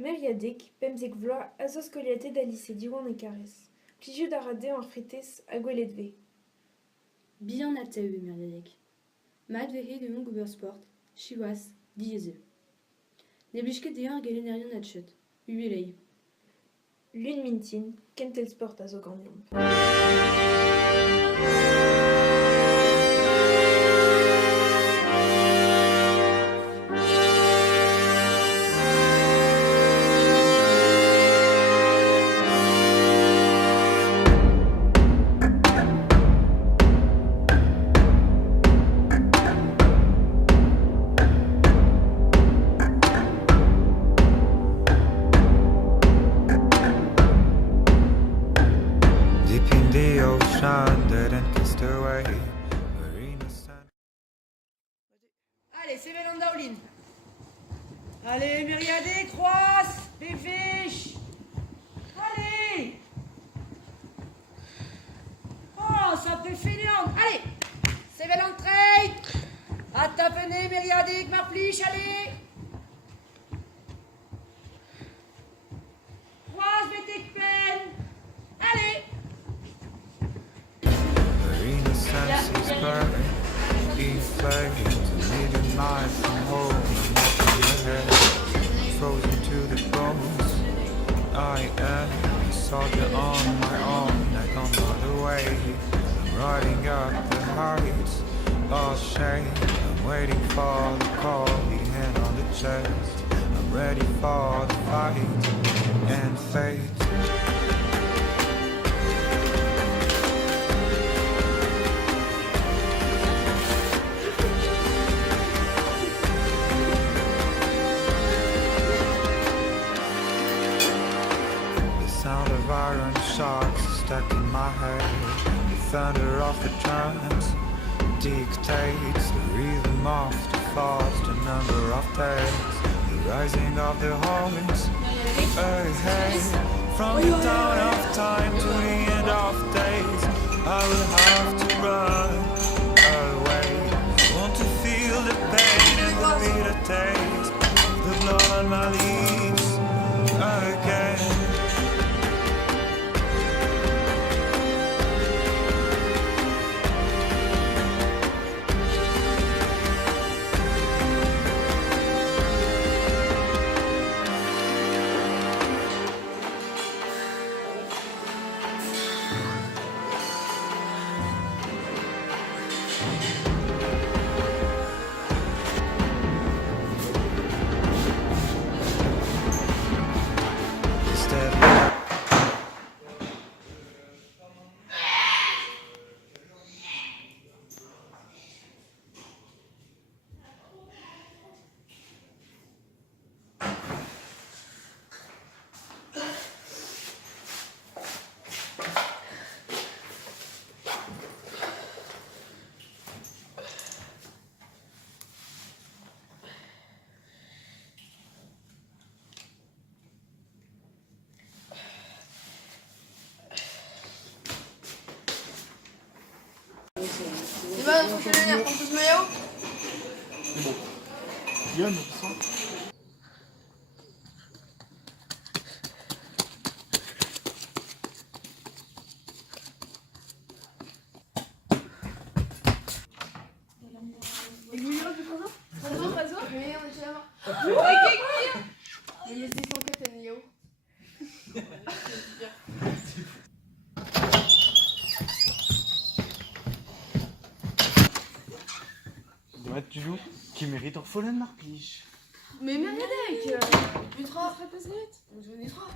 Meriadek, pemzek vloa, azos koliate d'alice diwan e kares. Plijou d'arade ar fritez a gwelet ve. Bihan a teu Meriadek. Mat vehe de mon gobersport, chiwas, dieze. Ne blij de ar galenerion a tchet, uelei. Lun mintin, kentel sport a zo gant. Allez, c'est Daulin. Allez, Myriadé, croisse, béfiche. Allez. Oh, ça fait fainéante. Allez, c'est l'entrée. À ta venez, Myriadé, marpliche, allez. Croisse, mettez peine. Allez. Frozen to the bones. I am a soldier on my own. I don't know the way. I'm riding up the heights of shame. I'm waiting for the call, the hand on the chest. I'm ready for the fight and fate. Sound of iron shocks stuck in my head. The thunder of the drums dictates the rhythm of the fast, the number of days, the rising of the horns ahead. From the dawn of time to the end of days, I will have to run away. I want to feel the pain and the bitter taste of the blood on my lips again. Il va dans son chemin, prendre tout ce maillot. C'est bon. Guillaume, ça. Tu joues qui mérite orphelin de Marpliche. Mais Meriadek, Ultra après Pesnet. Je n'ai pas.